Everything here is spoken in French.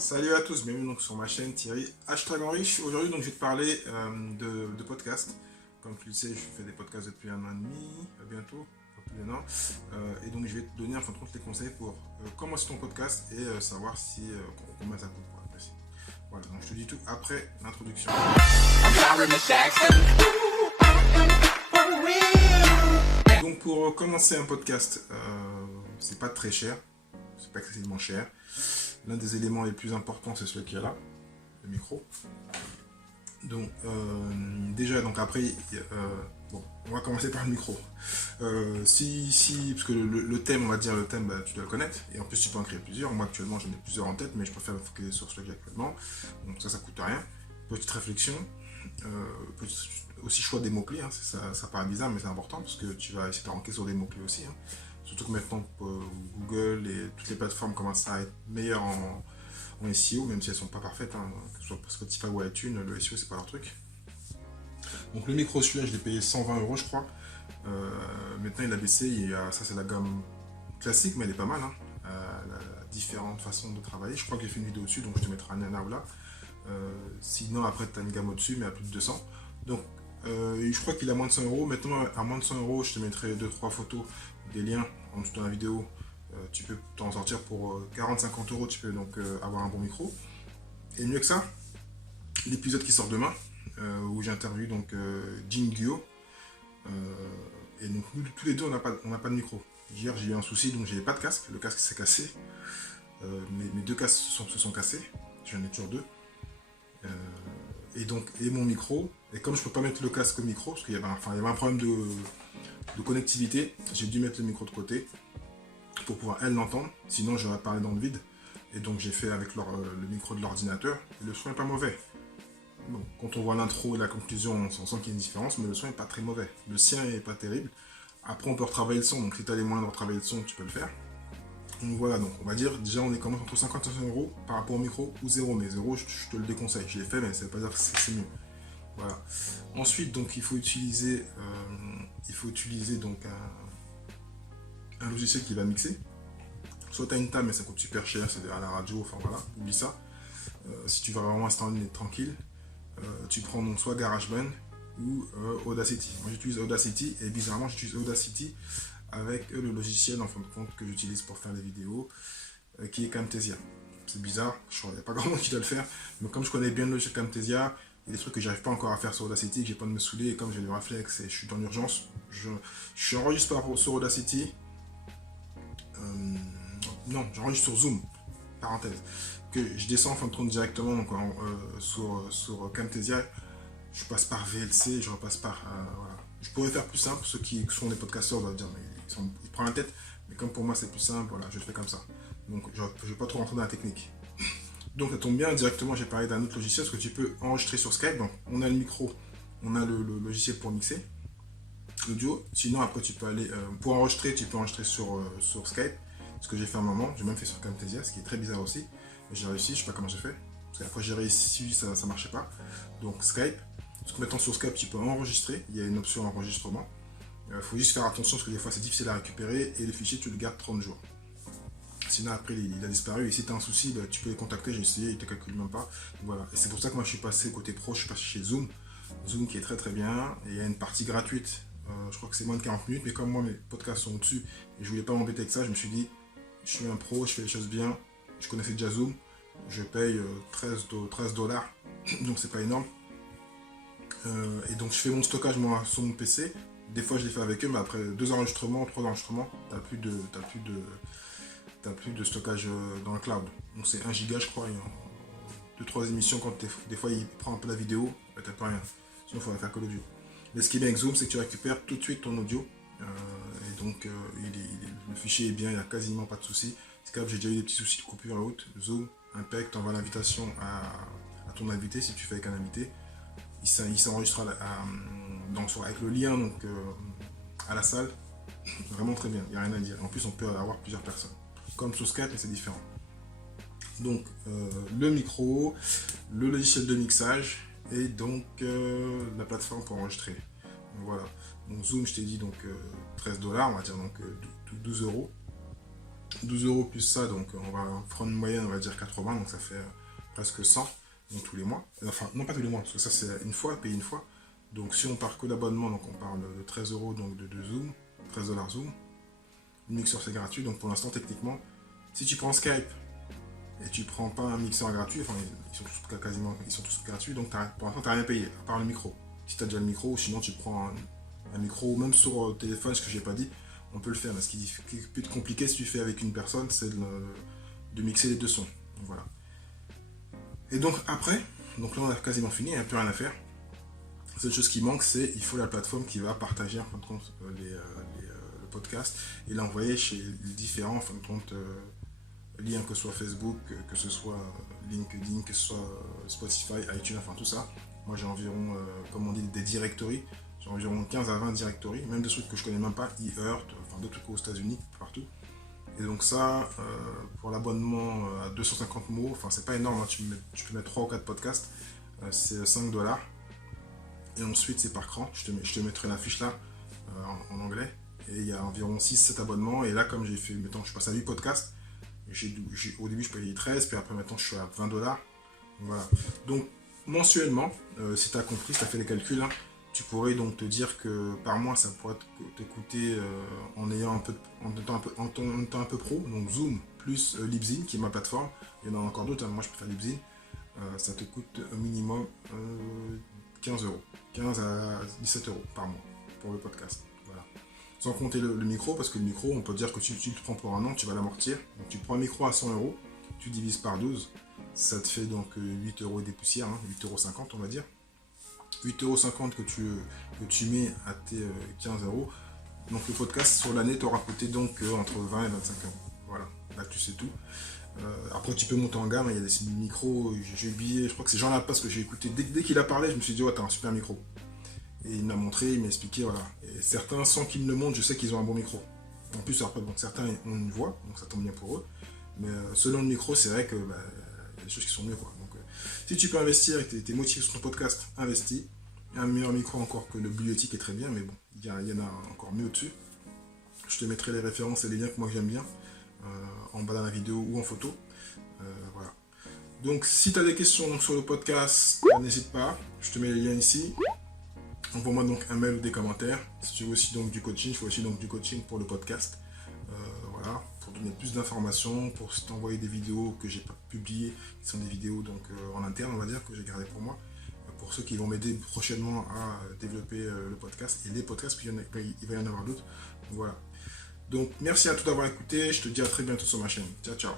Salut à tous, bienvenue donc sur ma chaîne Thierry #enriche. Aujourd'hui donc je vais te parler de podcast. Comme tu le sais, je fais des podcasts depuis 1 an et demi, bientôt, un peu plus d'un an. Et donc je vais te donner en fin de compte les conseils pour commencer ton podcast et savoir si combien ça coûte pour être précis. Voilà, donc je te dis tout après l'introduction. Donc pour commencer un podcast, c'est pas très cher, c'est pas excessivement cher. L'un des éléments les plus importants, c'est celui qui est là, le micro. Donc, déjà, donc après, bon, on va commencer par le micro. Parce que le thème, on va dire, le thème, bah, tu dois le connaître. Et en plus, tu peux en créer plusieurs. Moi, actuellement, j'en ai plusieurs en tête, mais je préfère me focaliser sur celui que j'ai actuellement. Donc, ça coûte rien. Petite réflexion. Aussi choix des mots-clés. Hein. Ça paraît bizarre, mais c'est important parce que tu vas essayer de ranker sur des mots-clés aussi. Hein. Surtout que maintenant, Google et toutes les plateformes commencent à être meilleures en SEO, même si elles ne sont pas parfaites, hein, que ce soit pour Spotify ou iTunes, le SEO c'est pas leur truc. Donc le micro, celui-là, je l'ai payé 120 € je crois. Maintenant il a baissé, ça c'est la gamme classique, mais elle est pas mal. Hein. Elle a différentes façons de travailler. Je crois que j'ai fait une vidéo dessus, donc je te mettrai un lien là. Sinon après tu as une gamme au-dessus, mais à plus de 200. Donc je crois qu'il a moins de 100 €. Maintenant à moins de 100 €, je te mettrai 2-3 photos, des liens en dessous de la vidéo. Tu peux t'en sortir pour 40-50 €, tu peux donc avoir un bon micro. Et mieux que ça, l'épisode qui sort demain, où j'interviewe donc Jin Guo. Et donc nous tous les deux, on n'a pas de micro. Hier j'ai eu un souci, donc j'avais pas de casque, le casque s'est cassé. Mes deux casques se sont cassés, j'en ai toujours deux. Et mon micro, et comme je peux pas mettre le casque au micro, parce qu'il y avait un problème de connectivité, j'ai dû mettre le micro de côté pour pouvoir elle l'entendre, sinon j'aurais parlé dans le vide. Et donc j'ai fait avec le micro de l'ordinateur, et le son n'est pas mauvais. Bon, quand on voit l'intro et la conclusion, on sent qu'il y a une différence, mais le son n'est pas très mauvais. Le sien est pas terrible. Après on peut retravailler le son, donc si tu as les moyens de retravailler le son, tu peux le faire. Donc voilà, donc on va dire, déjà on est quand même entre 50 et 100 € par rapport au micro, ou 0, mais 0 je te le déconseille, je l'ai fait, mais ça veut pas dire que c'est mieux. Voilà. Ensuite, donc il faut utiliser donc un logiciel qui va mixer. Soit tu as une table, mais ça coûte super cher, c'est à la radio, enfin voilà, oublie ça. Si tu veux vraiment installer tranquille, tu prends donc soit GarageBand ou Audacity. Moi j'utilise Audacity, et bizarrement j'utilise Audacity avec le logiciel en fin de compte que j'utilise pour faire les vidéos, qui est Camtasia. C'est bizarre, il n'y a pas grand monde qui doit le faire, mais comme je connais bien le logiciel Camtasia, il y a des trucs que j'arrive pas encore à faire sur Audacity, que j'ai pas de me saouler, et comme j'ai le réflexe et je suis dans l'urgence, je enregistre sur Audacity. Non, j'enregistre sur Zoom, parenthèse, que je descends en fin de compte directement donc, sur Camtasia, je passe par VLC, je repasse par... voilà. Je pourrais faire plus simple, ceux qui sont des podcasteurs doivent dire, mais ils prennent la tête, mais comme pour moi c'est plus simple, voilà, je le fais comme ça. Donc je ne vais pas trop rentrer dans la technique. Donc ça tombe bien, directement j'ai parlé d'un autre logiciel, parce que tu peux enregistrer sur Skype, donc on a le micro, on a le logiciel pour mixer l'audio, sinon après tu peux aller, pour enregistrer, tu peux enregistrer sur Skype, ce que j'ai fait un moment, j'ai même fait sur Camtasia, ce qui est très bizarre aussi, mais j'ai réussi, je sais pas comment j'ai fait, parce qu'après j'ai réussi, ça marchait pas, donc Skype, parce que maintenant sur Skype tu peux enregistrer, il y a une option enregistrement, il faut juste faire attention parce que des fois c'est difficile à récupérer, et le fichier tu le gardes 30 jours. Sinon après il a disparu, et si tu as un souci, bah, tu peux les contacter, j'ai essayé, ils ne te calculent même pas, voilà, et c'est pour ça que moi je suis passé côté pro, je suis passé chez Zoom, Zoom qui est très très bien, et il y a une partie gratuite, je crois que c'est moins de 40 minutes, mais comme moi mes podcasts sont au-dessus, et je voulais pas m'embêter avec ça, je me suis dit, je suis un pro, je fais les choses bien, je connaissais déjà Zoom, je paye 13 $, donc c'est pas énorme. Et donc je fais mon stockage moi sur mon PC, des fois je les fais avec eux, mais après 2 enregistrements, 3 enregistrements, t'as plus de stockage dans le cloud. Donc c'est 1 giga je crois, et 2-3 émissions, quand des fois il prend un peu la vidéo, bah, t'as pas rien, sinon il faudrait faire que l'audio. Mais ce qui est bien avec Zoom, c'est que tu récupères tout de suite ton audio. Et donc le fichier est bien, il n'y a quasiment pas de soucis. Skype, j'ai déjà eu des petits soucis de coupure en route. Zoom, impec, t'envoies l'invitation à ton invité, si tu fais avec un invité. Il s'enregistre avec le lien donc, à la salle. Vraiment très bien, il n'y a rien à dire. En plus, on peut avoir plusieurs personnes. Comme sur Skype, mais c'est différent. Donc, le micro, le logiciel de mixage et donc la plateforme pour enregistrer. Donc, voilà. Donc Zoom, je t'ai dit donc 13 $, on va dire donc 12 €. 12 euros plus ça, donc on va prendre une moyenne, on va dire 80, donc ça fait presque 100 donc tous les mois. Enfin, non pas tous les mois, parce que ça c'est une fois, payer une fois. Donc si on part que d'abonnement, donc on parle de 13 euros donc de Zoom, 13 dollars Zoom. Le mixeur c'est gratuit, donc pour l'instant techniquement, si tu prends Skype et tu prends pas un mixeur gratuit, enfin ils sont tous quasiment, ils sont tous gratuits, donc pour l'instant t'as rien payé, à part le micro. Si tu as déjà le micro, ou sinon tu prends un micro, même sur téléphone, ce que j'ai pas dit, on peut le faire. Mais ce qui est plus compliqué si tu fais avec une personne, c'est de mixer les deux sons. Donc, voilà. Et donc après, donc là on a quasiment fini, il n'y a plus rien à faire. La seule chose qui manque, c'est il faut la plateforme qui va partager en fin de compte le podcast et l'envoyer chez les différents en fin de compte liens, que ce soit Facebook, que ce soit LinkedIn, que ce soit Spotify, iTunes, enfin tout ça. Moi j'ai environ, comme on dit, des directories. J'ai environ 15 à 20 directories, même des trucs que je connais même pas, eHeart, enfin d'autres trucs aux États-Unis, partout. Et donc ça, pour l'abonnement à 250 mots, enfin c'est pas énorme, hein, tu peux mettre 3 ou 4 podcasts, c'est 5 dollars. Et ensuite c'est par cran, je te mettrai la fiche là, en anglais. Et il y a environ 6-7 abonnements, et là comme j'ai fait, mettons je passe à 8 podcasts, au début je payais 13, puis après maintenant je suis à 20 dollars. Voilà. Donc mensuellement, si tu as compris, si tu as fait les calculs, hein, tu pourrais donc te dire que par mois ça pourrait te coûter en ayant en étant un peu pro, donc Zoom plus Libsyn qui est ma plateforme, il y en a encore d'autres, hein, moi je préfère Libsyn, ça te coûte au minimum 15 euros, 15 à 17 euros par mois pour le podcast. Voilà. Sans compter le micro, parce que le micro, on peut dire que tu le prends pour un an, tu vas l'amortir. Donc tu prends un micro à 100 euros, tu divises par 12, ça te fait donc 8 euros et des poussières, hein, 8,50 € on va dire. 8,50 € que tu mets à tes 15 euros. Donc le podcast sur l'année t'aura coûté donc entre 20 et 25 euros. Voilà, là tu sais tout. Après tu peux monter en gamme, il y a des micros, j'ai oublié, je crois que c'est Jean Lapasse que j'ai écouté. Dès qu'il a parlé, je me suis dit, ouais, t'as un super micro. Et il m'a montré, il m'a expliqué, voilà. Et certains, sans qu'ils me le montrent, je sais qu'ils ont un bon micro. En plus, après, bon, certains ont une voix, donc ça tombe bien pour eux. Mais selon le micro, c'est vrai que y a des choses qui sont mieux, quoi. Donc, si tu peux investir et que tu es motivé sur ton podcast, investis. Un meilleur micro encore que le Blue Yeti qui est très bien, mais bon, il y en a encore mieux au-dessus. Je te mettrai les références et les liens que moi j'aime bien en bas de la vidéo ou en photo. Voilà. Donc, si tu as des questions sur le podcast, n'hésite pas. Je te mets les liens ici. Envoie-moi donc un mail ou des commentaires. Si tu veux aussi donc du coaching, je fais aussi donc du coaching pour le podcast. Voilà, pour donner plus d'informations, pour t'envoyer des vidéos que j'ai pas publiées, qui sont des vidéos donc en interne, on va dire, que j'ai gardées pour moi. Pour ceux qui vont m'aider prochainement à développer le podcast et les podcasts, puis il va y en avoir d'autres. Voilà. Donc merci à tous d'avoir écouté. Je te dis à très bientôt sur ma chaîne. Ciao, ciao.